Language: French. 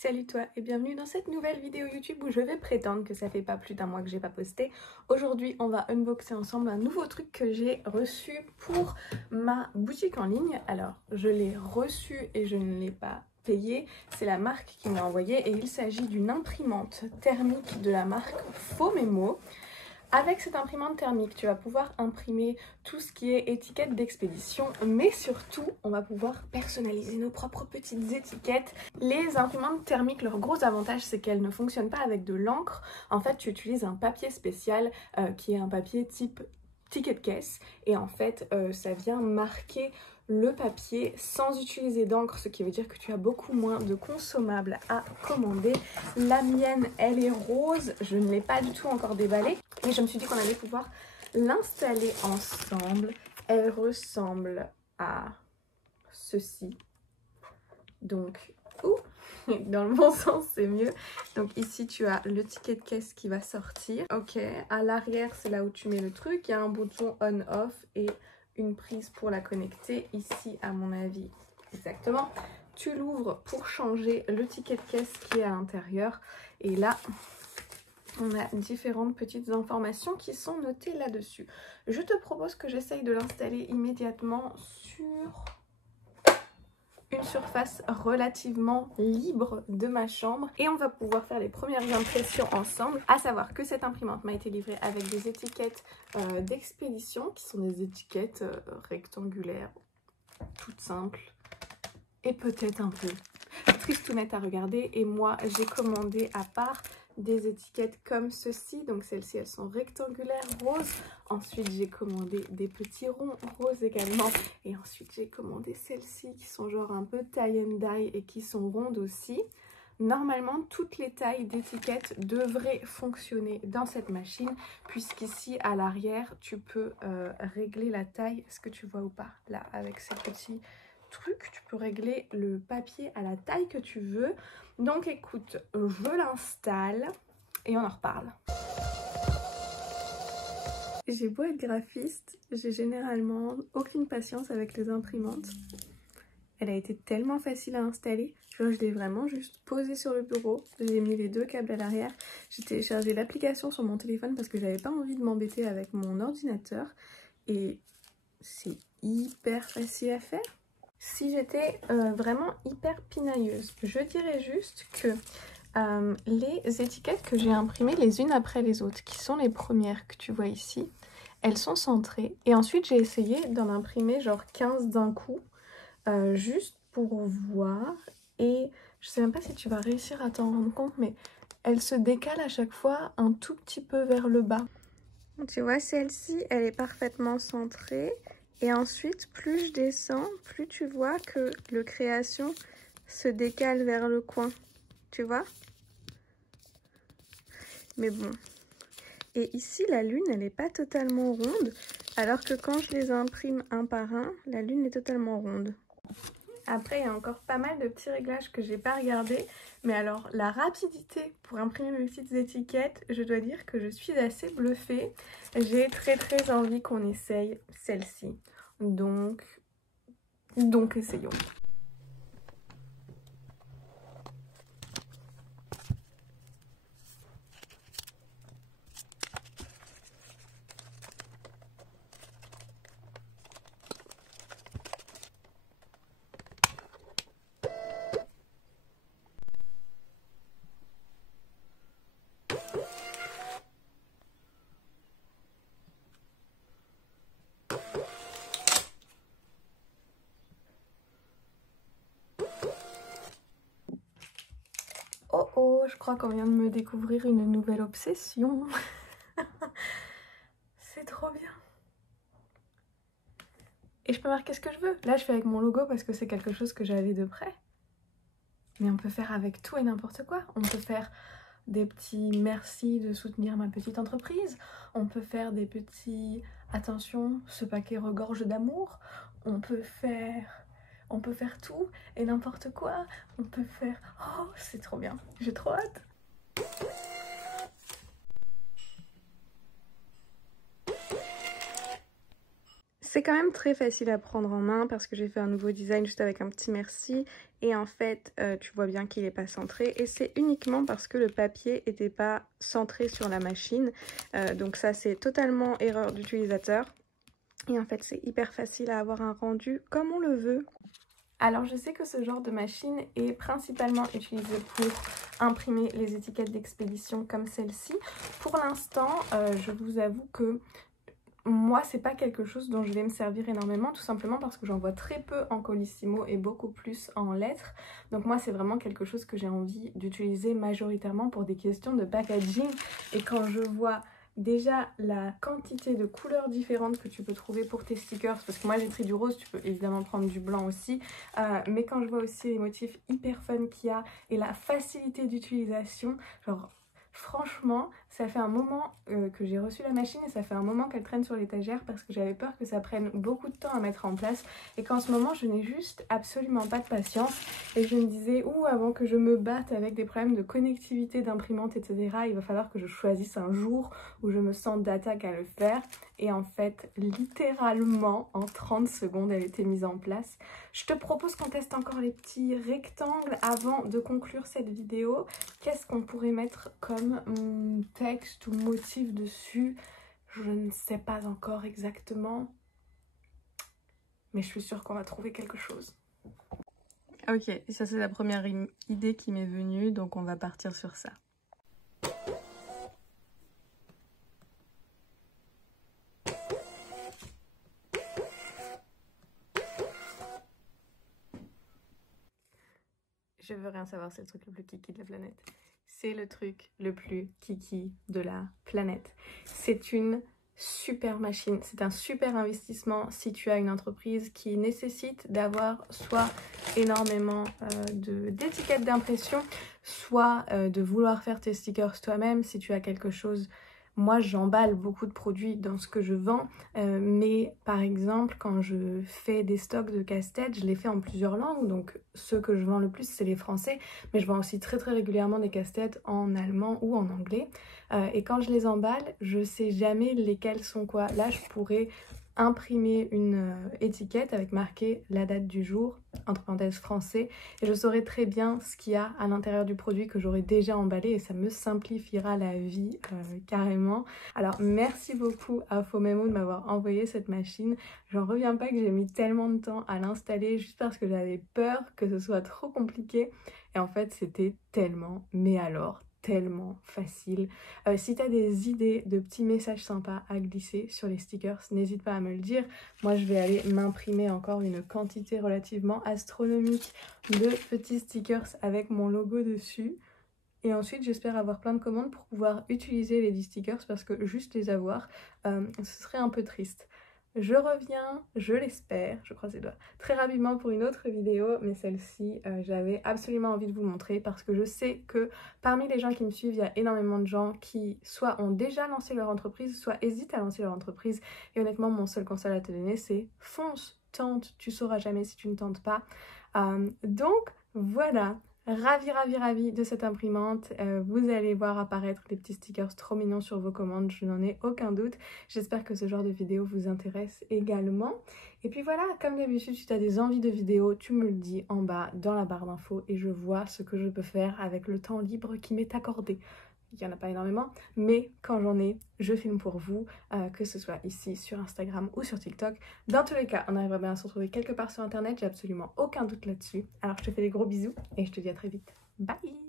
Salut toi et bienvenue dans cette nouvelle vidéo YouTube où je vais prétendre que ça fait pas plus d'un mois que j'ai pas posté. Aujourd'hui on va unboxer ensemble un nouveau truc que j'ai reçu pour ma boutique en ligne. Alors je l'ai reçu et je ne l'ai pas payé, c'est la marque qui m'a envoyé et il s'agit d'une imprimante thermique de la marque Faux-Mémo. Avec cette imprimante thermique, tu vas pouvoir imprimer tout ce qui est étiquette d'expédition, mais surtout, on va pouvoir personnaliser nos propres petites étiquettes. Les imprimantes thermiques, leur gros avantage, c'est qu'elles ne fonctionnent pas avec de l'encre. En fait, tu utilises un papier spécial qui est un papier type ticket de caisse et en fait, ça vient marquer le papier sans utiliser d'encre, ce qui veut dire que tu as beaucoup moins de consommables à commander. La mienne, elle est rose, je ne l'ai pas du tout encore déballée et je me suis dit qu'on allait pouvoir l'installer ensemble. Elle ressemble à ceci, donc dans le bon sens c'est mieux. Donc ici tu as le ticket de caisse qui va sortir. Ok, à l'arrière c'est là où tu mets le truc, il y a un bouton on off et une prise pour la connecter. Ici à mon avis exactement, tu l'ouvres pour changer le ticket de caisse qui est à l'intérieur et là on a différentes petites informations qui sont notées là-dessus. Je te propose que j'essaye de l'installer immédiatement sur une surface relativement libre de ma chambre et on va pouvoir faire les premières impressions ensemble, à savoir que cette imprimante m'a été livrée avec des étiquettes d'expédition qui sont des étiquettes rectangulaires, toutes simples et peut-être un peu tristounettes à regarder. Et moi j'ai commandé à part des étiquettes comme ceci, donc celles-ci elles sont rectangulaires roses. Ensuite j'ai commandé des petits ronds roses également et ensuite j'ai commandé celles-ci qui sont genre un peu tie and dye et qui sont rondes aussi. Normalement toutes les tailles d'étiquettes devraient fonctionner dans cette machine puisqu'ici à l'arrière tu peux régler la taille. Est-ce que tu vois ou pas là avec ces petits trucs, tu peux régler le papier à la taille que tu veux. Donc écoute, je l'installe et on en reparle. J'ai beau être graphiste, j'ai généralement aucune patience avec les imprimantes. Elle a été tellement facile à installer, je l'ai vraiment juste posée sur le bureau, j'ai mis les deux câbles à l'arrière, j'ai téléchargé l'application sur mon téléphone parce que j'avais pas envie de m'embêter avec mon ordinateur et c'est hyper facile à faire. Si j'étais vraiment hyper pinailleuse, je dirais juste que les étiquettes que j'ai imprimées les unes après les autres, qui sont les premières que tu vois ici, elles sont centrées. Et ensuite j'ai essayé d'en imprimer genre 15 d'un coup, juste pour voir. Et je sais même pas si tu vas réussir à t'en rendre compte, mais elles se décalent à chaque fois un tout petit peu vers le bas. Tu vois, celle-ci, elle est parfaitement centrée. Et ensuite, plus je descends, plus tu vois que le création se décale vers le coin. Tu vois? Mais bon. Et ici, la lune, elle n'est pas totalement ronde. Alors que quand je les imprime un par un, la lune est totalement ronde. Après, il y a encore pas mal de petits réglages que j'ai pas regardés. Mais alors, la rapidité pour imprimer mes petites étiquettes, je dois dire que je suis assez bluffée. J'ai très envie qu'on essaye celle-ci. Donc essayons. Oh oh, je crois qu'on vient de me découvrir une nouvelle obsession. C'est trop bien. Et je peux marquer ce que je veux. Là, je fais avec mon logo parce que c'est quelque chose que j'avais de près. Mais on peut faire avec tout et n'importe quoi. On peut faire des petits merci de soutenir ma petite entreprise. On peut faire des petits attention, ce paquet regorge d'amour. On peut faire tout et n'importe quoi. On peut faire... Oh, c'est trop bien. J'ai trop hâte. C'est quand même très facile à prendre en main parce que j'ai fait un nouveau design juste avec un petit merci et en fait tu vois bien qu'il n'est pas centré et c'est uniquement parce que le papier n'était pas centré sur la machine. Donc ça c'est totalement erreur d'utilisateur et en fait c'est hyper facile à avoir un rendu comme on le veut. Alors je sais que ce genre de machine est principalement utilisé pour imprimer les étiquettes d'expédition comme celle-ci. Pour l'instant je vous avoue que moi, c'est pas quelque chose dont je vais me servir énormément, tout simplement parce que j'en vois très peu en colissimo et beaucoup plus en lettres. Donc moi, c'est vraiment quelque chose que j'ai envie d'utiliser majoritairement pour des questions de packaging. Et quand je vois déjà la quantité de couleurs différentes que tu peux trouver pour tes stickers, parce que moi j'ai pris du rose, tu peux évidemment prendre du blanc aussi, mais quand je vois aussi les motifs hyper fun qu'il y a et la facilité d'utilisation, genre... Franchement, ça fait un moment que j'ai reçu la machine et ça fait un moment qu'elle traîne sur l'étagère parce que j'avais peur que ça prenne beaucoup de temps à mettre en place et qu'en ce moment je n'ai juste absolument pas de patience et je me disais avant que je me batte avec des problèmes de connectivité, d'imprimante, etc. il va falloir que je choisisse un jour où je me sens d'attaque à le faire et en fait littéralement en 30 secondes elle était mise en place. Je te propose qu'on teste encore les petits rectangles avant de conclure cette vidéo. Qu'est-ce qu'on pourrait mettre comme texte ou motif dessus? Je ne sais pas encore exactement, mais je suis sûre qu'on va trouver quelque chose. Ok, ça c'est la première idée qui m'est venue, donc on va partir sur ça. Je veux rien savoir, c'est le truc le plus kiki de la planète. C'est le truc le plus kiki de la planète. C'est une super machine, c'est un super investissement si tu as une entreprise qui nécessite d'avoir soit énormément d'étiquettes d'impression, soit de vouloir faire tes stickers toi-même si tu as quelque chose. Moi j'emballe beaucoup de produits dans ce que je vends, mais par exemple quand je fais des stocks de casse-tête, je les fais en plusieurs langues, donc ceux que je vends le plus c'est les français, mais je vends aussi très régulièrement des casse-têtes en allemand ou en anglais, et quand je les emballe, je sais jamais lesquels sont quoi. Là je pourrais imprimer une étiquette avec marqué la date du jour, entre parenthèses français, et je saurai très bien ce qu'il y a à l'intérieur du produit que j'aurai déjà emballé et ça me simplifiera la vie carrément. Alors merci beaucoup à Fomemo de m'avoir envoyé cette machine. J'en reviens pas que j'ai mis tellement de temps à l'installer juste parce que j'avais peur que ce soit trop compliqué et en fait c'était tellement, mais alors tellement facile. Si tu as des idées de petits messages sympas à glisser sur les stickers, n'hésite pas à me le dire. Moi je vais aller m'imprimer encore une quantité relativement astronomique de petits stickers avec mon logo dessus. Et ensuite j'espère avoir plein de commandes pour pouvoir utiliser les 10 stickers parce que juste les avoir, ce serait un peu triste. Je reviens, je l'espère, je croise les doigts, très rapidement pour une autre vidéo, mais celle-ci, j'avais absolument envie de vous montrer parce que je sais que parmi les gens qui me suivent, il y a énormément de gens qui soit ont déjà lancé leur entreprise, soit hésitent à lancer leur entreprise. Et honnêtement, mon seul conseil à te donner, c'est fonce, tente, tu sauras jamais si tu ne tentes pas. Donc voilà. Ravie de cette imprimante, vous allez voir apparaître des petits stickers trop mignons sur vos commandes, je n'en ai aucun doute. J'espère que ce genre de vidéo vous intéresse également. Et puis voilà, comme d'habitude, si tu as des envies de vidéos, tu me le dis en bas dans la barre d'infos et je vois ce que je peux faire avec le temps libre qui m'est accordé. Il n'y en a pas énormément, mais quand j'en ai, je filme pour vous, que ce soit ici sur Instagram ou sur TikTok. Dans tous les cas, on arrivera bien à se retrouver quelque part sur internet, j'ai absolument aucun doute là-dessus. Alors je te fais des gros bisous et je te dis à très vite. Bye!